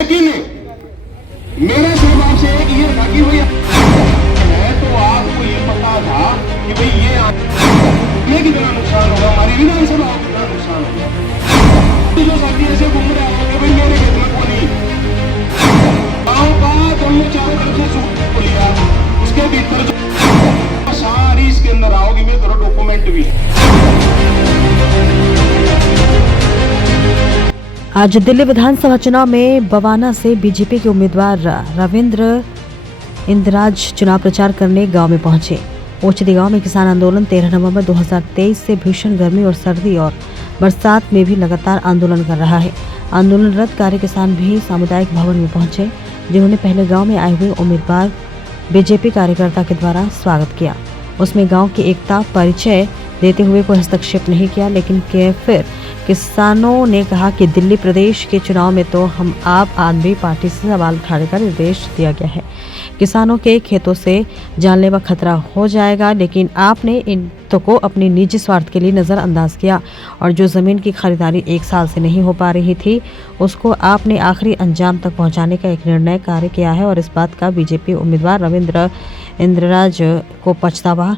लेकिन मेरा सिर्फ आपसे एक ये था कि भाई है तो आपको ये पता था कि भाई ये हमें कितना नुकसान होगा, हमारी विधानसभा को कितना नुकसान होगा। जो साथी ऐसे घूम रहे हैं कि भाई मेरे खेत में को नहीं, गाँव का दोनों चारों तरफ से सूख को लिया, उसके भीतर जो सारी इसके अंदर आओगी, मेरे तरफ डॉक्यूमेंट भी है। आज दिल्ली विधानसभा चुनाव में बवाना से बीजेपी के उम्मीदवार रविंद्र इंद्राज चुनाव प्रचार करने गांव में पहुंचे। ओचदी गांव में किसान आंदोलन 13 नवंबर 2023 से भीषण गर्मी और सर्दी और बरसात में भी लगातार आंदोलन कर रहा है। आंदोलनरत कार्य किसान भी सामुदायिक भवन में पहुंचे, जिन्होंने पहले गाँव में आए हुए उम्मीदवार बीजेपी कार्यकर्ता के द्वारा स्वागत किया। उसमें गाँव की एकता परिचय देते हुए कोई हस्तक्षेप नहीं किया, लेकिन फिर किसानों ने कहा कि दिल्ली प्रदेश के चुनाव में तो हम आप आदमी पार्टी से सवाल उठाने का निर्देश दिया गया है। किसानों के खेतों से जानलेवा खतरा हो जाएगा, लेकिन आपने इन को अपनी निजी स्वार्थ के लिए नज़रअंदाज किया और जो ज़मीन की खरीदारी 1 साल से नहीं हो पा रही थी, उसको आपने आखिरी अंजाम तक पहुंचाने का एक निर्णय कार्य किया है। और इस बात का बीजेपी उम्मीदवार रविंद्र इंद्राज को पछतावा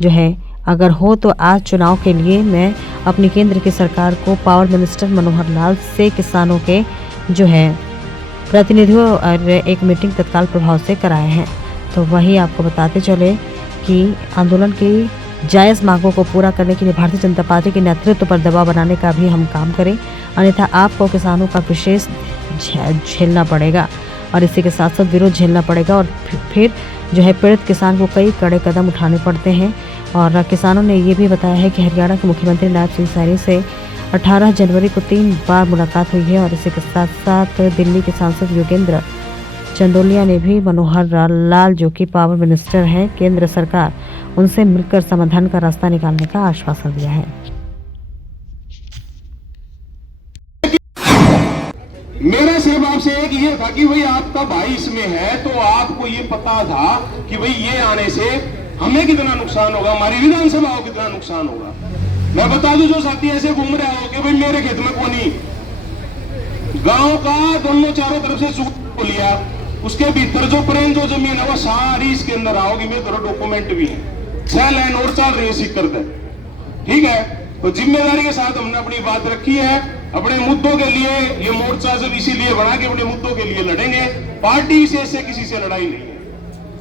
जो है अगर हो तो आज चुनाव के लिए मैं अपनी केंद्र की सरकार को पावर मिनिस्टर मनोहर लाल से किसानों के जो है प्रतिनिधियों और एक मीटिंग तत्काल प्रभाव से कराए हैं। तो वही आपको बताते चले कि आंदोलन की जायज़ मांगों को पूरा करने के लिए भारतीय जनता पार्टी के नेतृत्व पर दबाव बनाने का भी हम काम करें, अन्यथा आपको किसानों का विशेष झेलना पड़ेगा और इसी के साथ साथ विरोध झेलना पड़ेगा और फिर जो है पीड़ित किसान को कई कड़े कदम उठाने पड़ते हैं। और किसानों ने ये भी बताया है कि हरियाणा के मुख्यमंत्री नायब सिंह सैनी से 18 जनवरी को 3 बार मुलाकात हुई है और इसी के साथ साथ दिल्ली के सांसद योगेंद्र चंदोलिया ने भी मनोहर लाल जो कि पावर मिनिस्टर हैं केंद्र सरकार, उनसे मिलकर समाधान का रास्ता निकालने का आश्वासन दिया है। मेरा सिर्फ आपसे एक ये था कि भाई आपका भाई इसमें है तो आपको ये पता था कि भाई ये आने से हमें कितना नुकसान होगा, हमारी विधानसभा को कितना नुकसान होगा। मैं बता दूं जो साथी ऐसे घूम रहे हो कि भाई मेरे खेत में को नहीं, गांव का दोनों चारों तरफ से सूख को लिया, उसके भीतर जो प्रेम जो जमीन है वो सारी इसके अंदर आओगी, मेरे तरफ डॉक्यूमेंट भी है, 6 लाइन और चल रही है सिक्कर पे, ठीक है। तो जिम्मेदारी के साथ हमने अपनी बात रखी है, अपने मुद्दों के लिए ये मोर्चा जब इसीलिए बना के अपने मुद्दों के लिए लड़ेंगे, पार्टी विशेष से किसी से लड़ाई नहीं है।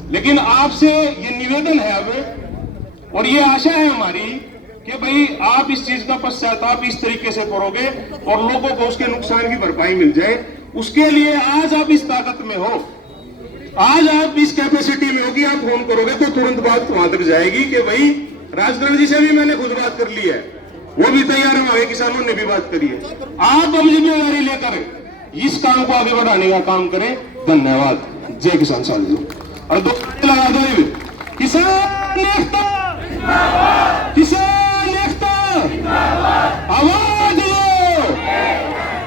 लेकिन आपसे ये निवेदन है अब और ये आशा है हमारी कि भाई आप इस चीज का पश्चाताप इस तरीके से करोगे और लोगों को उसके नुकसान की भरपाई मिल जाए। उसके लिए आज आप इस ताकत में हो, आज आप इस कैपेसिटी में हो कि आप फोन करोगे तो तुरंत बात वहां तक जाएगी कि भाई राजगढ़ जी से भी मैंने खुद बात कर ली है, वो भी तैयार है, हमारे किसानों ने भी बात करी है। आप हम जिम्मेदारी लेकर इस काम को आगे बढ़ाने का काम करें। धन्यवाद। जय किसान साथियों। और दो लगा दो, किसान एकता, किसान एकता, आवाज दो,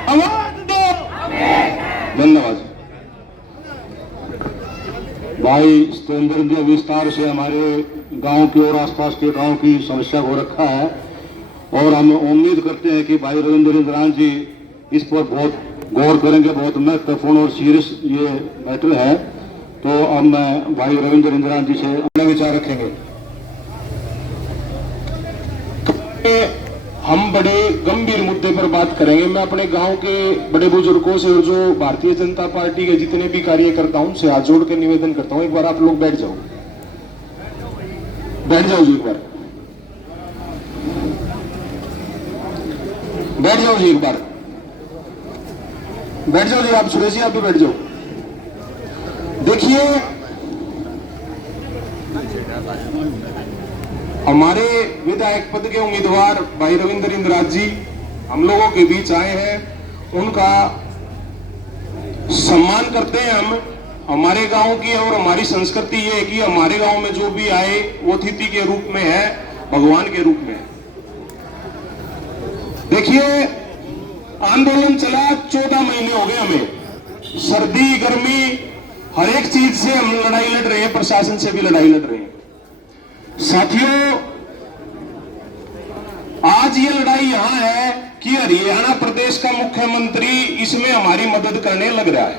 आवाज दो। धन्यवाद भाई सतेंद्र जी विस्तार से हमारे गांव की और आसपास के गांव की समस्या को रखा है और हम उम्मीद करते हैं कि भाई रविंद्र इंद्राज जी इस पर बहुत गौर करेंगे। बहुत महत्वपूर्ण और सीरियस ये मैटर है, तो अब मैं भाई रविंद्र इंद्राज जी से अपना विचार रखेंगे। हम बड़े गंभीर मुद्दे पर बात करेंगे। मैं अपने गांव के बड़े बुजुर्गों से और जो भारतीय जनता पार्टी के जितने भी कार्यकर्ता हूं उनसे हाथ जोड़ के निवेदन करता हूं, एक बार आप लोग बैठ जाओ, बैठ जाओ जी, एक बार बैठ जाओ जी, एक बार बैठ जाओ जी। आप सुरेश जी आप भी बैठ जाओ। देखिए हमारे विधायक पद के उम्मीदवार भाई रविंद्र इंद्राज जी हम लोगों के बीच आए हैं, उनका सम्मान करते हैं हम। हमारे गांव की और हमारी संस्कृति ये है कि हमारे गांव में जो भी आए वो अतिथि के रूप में है, भगवान के रूप में। देखिए आंदोलन चला 14 महीने हो गए हमें, सर्दी गर्मी हर एक चीज से हम लड़ाई लड़ रहे हैं, प्रशासन से भी लड़ाई लड़ रहे हैं। साथियों आज ये लड़ाई यहां है कि हरियाणा प्रदेश का मुख्यमंत्री इसमें हमारी मदद करने लग रहा है।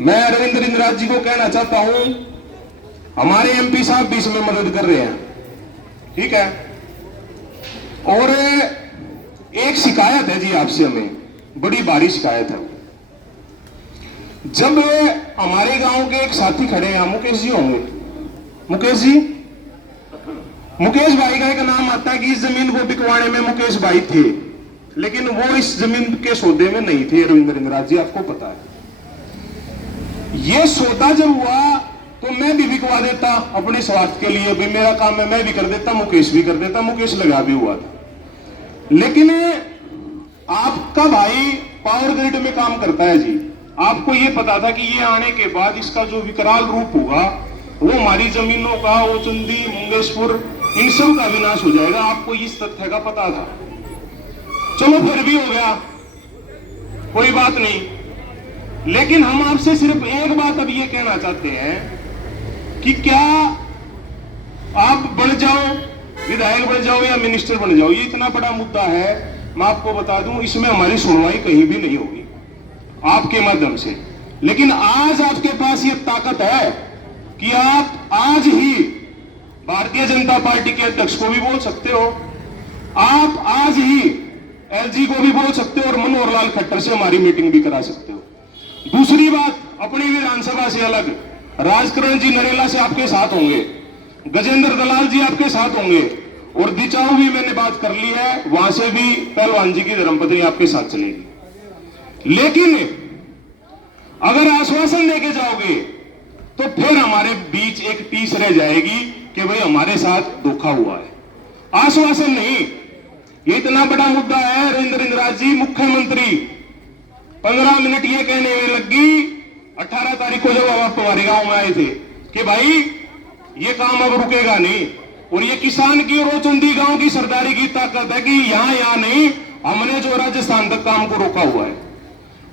मैं रविंद्र इंदिराज जी को कहना चाहता हूं, हमारे एमपी साहब भी इसमें मदद कर रहे हैं, ठीक है। और एक शिकायत है जी आपसे, हमें बड़ी भारी शिकायत है। जब हमारे गांव के एक साथी खड़े हैं, मुकेश जी होंगे, मुकेश जी, मुकेश भाई का एक नाम आता है कि इस जमीन को बिकवाने में मुकेश भाई थे, लेकिन वो इस जमीन के सौदे में नहीं थे। रविंद्र इंदिराज जी, आपको पता है। ये सौदा जब हुआ तो मैं भी बिकवा देता अपने स्वार्थ के लिए, भाई मेरा काम है, मैं भी कर देता, मुकेश भी कर देता, मुकेश लगा भी हुआ था। लेकिन आपका भाई पावर ग्रिड में काम करता है जी, आपको ये पता था कि ये आने के बाद इसका जो विकराल रूप होगा वो हमारी जमीनों का, ओचंदी, मुंगेशपुर, इन सब का विनाश हो जाएगा। आपको इस तथ्य का पता था। चलो फिर भी हो गया, कोई बात नहीं। लेकिन हम आपसे सिर्फ एक बात अब ये कहना चाहते हैं कि क्या आप बन जाओ, विधायक बन जाओ या मिनिस्टर बन जाओ, ये इतना बड़ा मुद्दा है, मैं आपको बता दूं, इसमें हमारी सुनवाई कहीं भी नहीं होगी आपके माध्यम से। लेकिन आज आपके पास ये ताकत है कि आप आज ही भारतीय जनता पार्टी के अध्यक्ष को भी बोल सकते हो, आप आज ही एलजी को भी बोल सकते हो और मनोहर लाल खट्टर से हमारी मीटिंग भी करा सकते हो। दूसरी बात, अपनी विधानसभा से अलग राजकरण जी नरेला से आपके साथ होंगे, गजेंद्र दलाल जी आपके साथ होंगे, और दिचाऊ भी मैंने बात कर ली है, वहां से भी पहलवान जी की धर्मपत्नी आपके साथ चलेगी। लेकिन अगर आश्वासन देके जाओगे तो फिर हमारे बीच एक टीस रह जाएगी कि भाई हमारे साथ धोखा हुआ है। आश्वासन नहीं, ये इतना बड़ा मुद्दा है। रविंद्र इंदिराज जी मुख्यमंत्री 15 मिनट ये कहने में लगी 18 तारीख को जब आप हमारे गांव में आए थे कि भाई ये काम अब रुकेगा नहीं, और ये किसान की और ओचंदी गांव की सरदारी की ताकत है कि यहां नहीं, हमने जो राजस्थान तक काम को रोका हुआ है।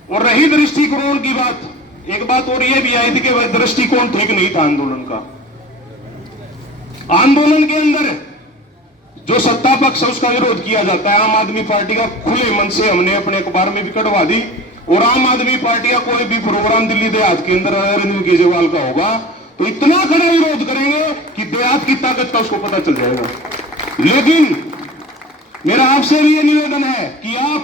और रही दृष्टिकोण की बात, एक बात और ये भी आई थी कि वह दृष्टिकोण ठीक नहीं था आंदोलन का। आंदोलन के अंदर जो सत्ता पक्ष है उसका विरोध किया जाता है। आम आदमी पार्टी का खुले मन से हमने अपने अखबार में भी कटवा दी, और आम आदमी पार्टी का कोई भी प्रोग्राम दिल्ली देहात के अंदर अरविंद केजरीवाल का होगा तो इतना कड़ा विरोध करेंगे कि देहात की ताकत का उसको पता चल जाएगा। लेकिन मेरा आपसे भी ये निवेदन है कि आप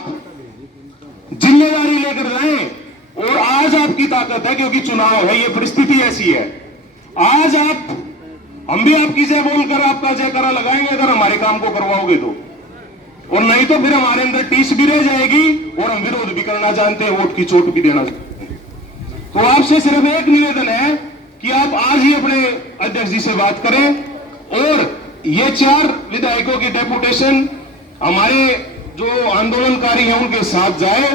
जिम्मेदारी लेकर जाएं, और आज आपकी ताकत है क्योंकि चुनाव है, ये परिस्थिति ऐसी है। आज हम भी आपकी जय बोलकर आपका जयकारा लगाएंगे अगर हमारे काम को करवाओगे तो, और नहीं तो फिर हमारे अंदर टीस भी रह जाएगी और हम विरोध भी करना जानते हैं, वोट की चोट भी देना जानते हैं। तो आपसे सिर्फ एक निवेदन है कि आप आज ही अपने अध्यक्ष जी से बात करें और ये 4 विधायकों की डेपुटेशन हमारे जो आंदोलनकारी हैं उनके साथ जाए,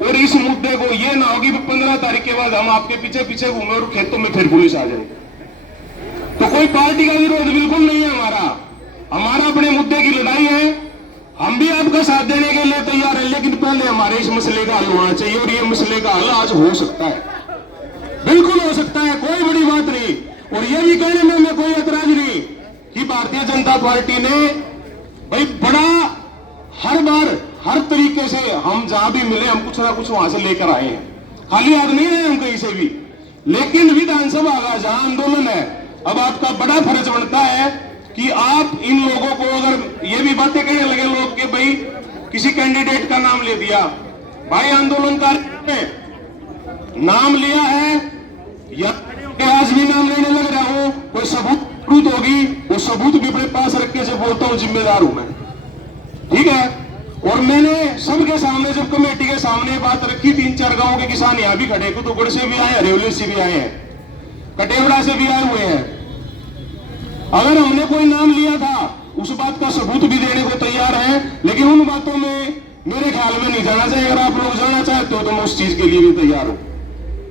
और इस मुद्दे को ये ना हो कि 15 तारीख के बाद हम आपके पीछे पीछे घूमे और खेतों में फिर पुलिस आ जाए। तो कोई पार्टी का विरोध बिल्कुल नहीं है हमारा अपने मुद्दे की लड़ाई है। हम भी आपका साथ देने के लिए तैयार है, लेकिन पहले हमारे इस मसले का हल होना चाहिए, और ये मसले का हल आज हो सकता है, बिल्कुल हो सकता है, कोई बड़ी बात नहीं। और ये भी कहने में मैं कोई ऐतराज नहीं कि भारतीय जनता पार्टी ने भाई बड़ा हर बार हर तरीके से हम जहां भी मिले हम कुछ ना कुछ वहां से लेकर आए हैं, खाली हाथ नहीं आए हम कहीं से भी। लेकिन विधानसभा का जहां आंदोलन है, अब आपका बड़ा फर्ज बनता है कि आप इन लोगों को, अगर ये भी बातें कहने लगे लोग कि भाई किसी कैंडिडेट का नाम ले दिया, भाई आंदोलनकारी ने नाम लिया है या आज भी नाम लेने लग रहा हूं, कोई सबूत होगी, वो सबूत भी अपने पास रख के से बोलता हूं जिम्मेदार हूं मैं, ठीक है। और मैंने सबके सामने जब कमेटी के सामने बात रखी, 3-4 गांव के किसान यहां भी खड़े, कुतुगढ़ से भी आए, हरियाली से भी आए हैं, कटेवड़ा से भी आए हुए हैं। अगर हमने कोई नाम लिया था उस बात का सबूत भी देने को तैयार है, लेकिन उन बातों में मेरे ख्याल में नहीं जाना चाहिए। अगर आप लोग जाना चाहते हो तो मैं उस चीज के लिए भी तैयार हूं।